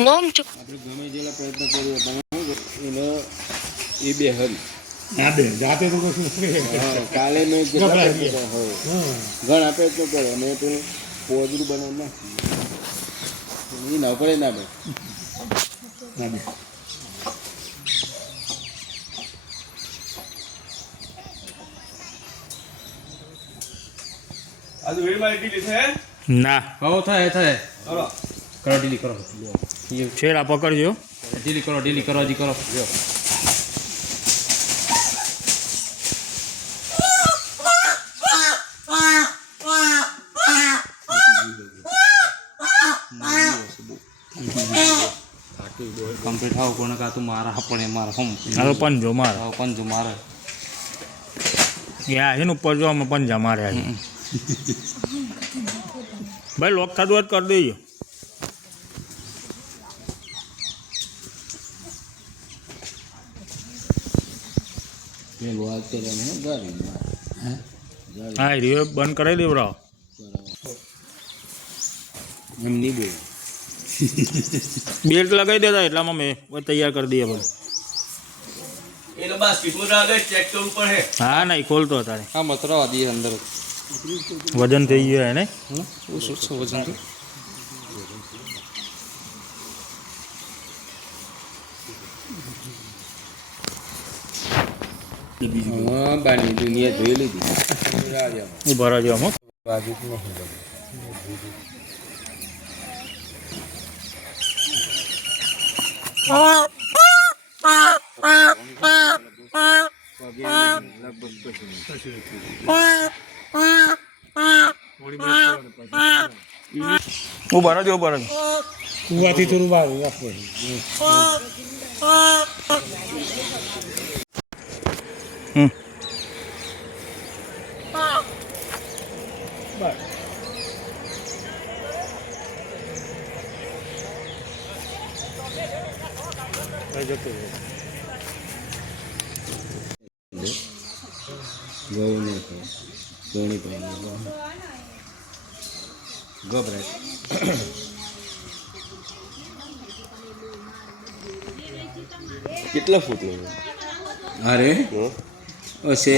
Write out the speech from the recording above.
આપણે ગમે જેટલા પ્રયત્ન કરીએ એને એ બે હલ જાતે તો કાલે મેં ઘણા પ્રયત્નો કર્યો અને પેલું પોદરું બનાવી નાખ્યું એ ના પડે ના બે ના હો થાય કરો ડીલી કરો છેડા પકડજો ડીલી કરો હજી કરો કમ્પ્લીટ થાવ કોને કા તું મારા આપણે મારા હમ હવે પંજો મારે પંજો મારે યા એનું ઉપર જો અમે પંજા માર્યા છે ભાઈ લોક થતું જ કરી દઈએ હા રિવે બંધ કરાવી દેવડાવો એમ નહીં બોલ બેલ્ટ લગાવી દેતા એટલામાં મેં તૈયાર કરી દઈએ બધું હા નહીં ખોલતો તારે હા મતરા દી અંદર વજન થઈ ગયો હે ને શું વજન તો બાની દુનિયા જોઈ લીધી ઉભા રહેજો અમુક બાજુ ઉભા રહેજો કુવાથી થોડું બહાર આપવું ગૌ ને ગણી પાણી ગભરાય કેટલા ફૂટ અરે હશે